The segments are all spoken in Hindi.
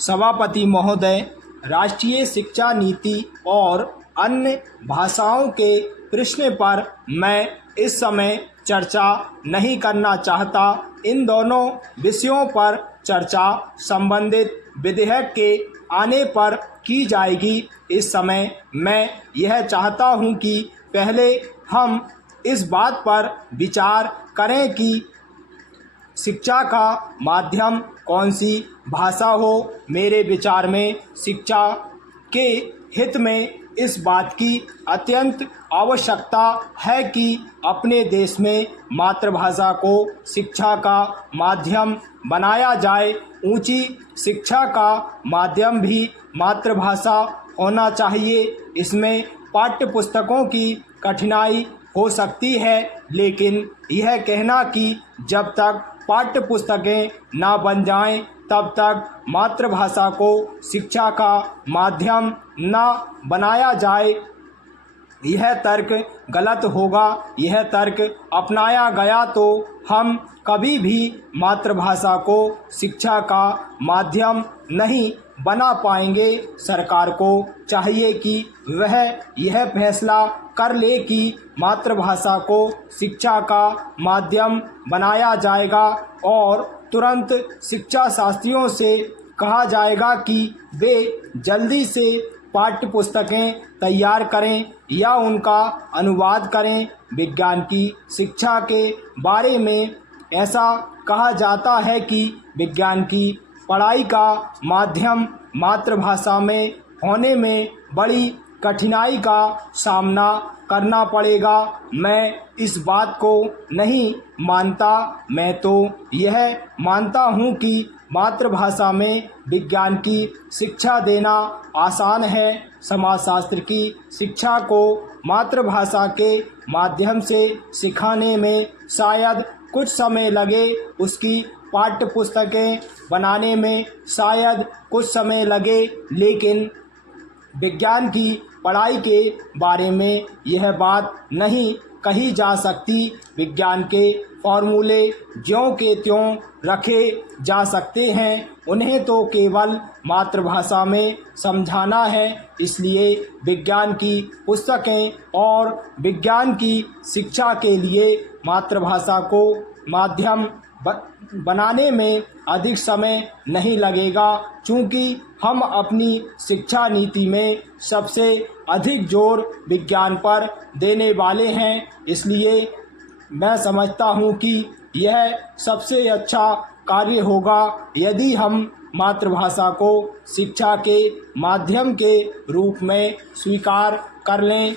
सभापति महोदय, राष्ट्रीय शिक्षा नीति और अन्य भाषाओं के प्रश्न पर मैं इस समय चर्चा नहीं करना चाहता। इन दोनों विषयों पर चर्चा संबंधित विधेयक के आने पर की जाएगी। इस समय मैं यह चाहता हूं कि पहले हम इस बात पर विचार करें कि शिक्षा का माध्यम कौन सी भाषा हो। मेरे विचार में शिक्षा के हित में इस बात की अत्यंत आवश्यकता है कि अपने देश में मातृभाषा को शिक्षा का माध्यम बनाया जाए। ऊंची शिक्षा का माध्यम भी मातृभाषा होना चाहिए। इसमें पाठ्य पुस्तकों की कठिनाई हो सकती है, लेकिन यह कहना कि जब तक पाठ्य पुस्तकें ना बन जाएं तब तक मातृभाषा को शिक्षा का माध्यम ना बनाया जाए, यह तर्क गलत होगा। यह तर्क अपनाया गया तो हम कभी भी मातृभाषा को शिक्षा का माध्यम नहीं बना पाएंगे। सरकार को चाहिए कि वह यह फैसला कर ले कि मातृभाषा को शिक्षा का माध्यम बनाया जाएगा और तुरंत शिक्षा शास्त्रियों से कहा जाएगा कि वे जल्दी से पाठ्य पुस्तकें तैयार करें या उनका अनुवाद करें। विज्ञान की शिक्षा के बारे में ऐसा कहा जाता है कि विज्ञान की पढ़ाई का माध्यम मातृभाषा में होने में बड़ी कठिनाई का सामना करना पड़ेगा। मैं इस बात को नहीं मानता। मैं तो यह मानता हूँ कि मातृभाषा में विज्ञान की शिक्षा देना आसान है। समाजशास्त्र की शिक्षा को मातृभाषा के माध्यम से सिखाने में शायद कुछ समय लगे, उसकी पाठ्य पुस्तकें बनाने में शायद कुछ समय लगे, लेकिन विज्ञान की पढ़ाई के बारे में यह बात नहीं कही जा सकती। विज्ञान के फॉर्मूले ज्यों के त्यों रखे जा सकते हैं, उन्हें तो केवल मातृभाषा में समझाना है। इसलिए विज्ञान की पुस्तकें और विज्ञान की शिक्षा के लिए मातृभाषा को माध्यम बनाने में अधिक समय नहीं लगेगा। चूँकि हम अपनी शिक्षा नीति में सबसे अधिक जोर विज्ञान पर देने वाले हैं, इसलिए मैं समझता हूँ कि यह सबसे अच्छा कार्य होगा यदि हम मातृभाषा को शिक्षा के माध्यम के रूप में स्वीकार कर लें।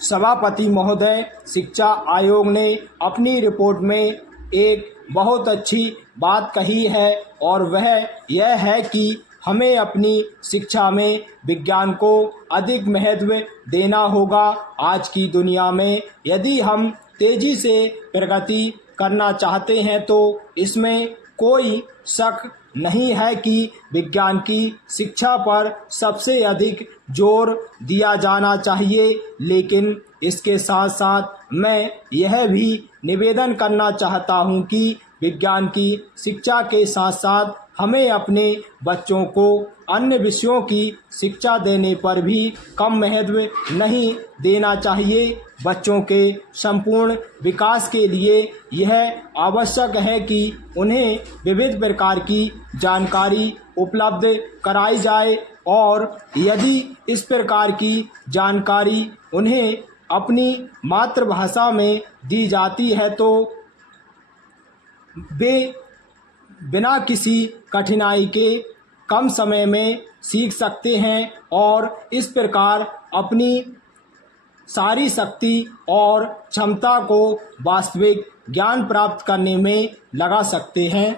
सभापति महोदय, शिक्षा आयोग ने अपनी रिपोर्ट में एक बहुत अच्छी बात कही है और वह यह है कि हमें अपनी शिक्षा में विज्ञान को अधिक महत्व देना होगा। आज की दुनिया में यदि हम तेज़ी से प्रगति करना चाहते हैं तो इसमें कोई शक नहीं है कि विज्ञान की शिक्षा पर सबसे अधिक जोर दिया जाना चाहिए। लेकिन इसके साथ साथ मैं यह भी निवेदन करना चाहता हूं कि विज्ञान की शिक्षा के साथ साथ हमें अपने बच्चों को अन्य विषयों की शिक्षा देने पर भी कम महत्व नहीं देना चाहिए। बच्चों के संपूर्ण विकास के लिए यह आवश्यक है कि उन्हें विविध प्रकार की जानकारी उपलब्ध कराई जाए और यदि इस प्रकार की जानकारी उन्हें अपनी मातृभाषा में दी जाती है तो वे बिना किसी कठिनाई के कम समय में सीख सकते हैं और इस प्रकार अपनी सारी शक्ति और क्षमता को वास्तविक ज्ञान प्राप्त करने में लगा सकते हैं।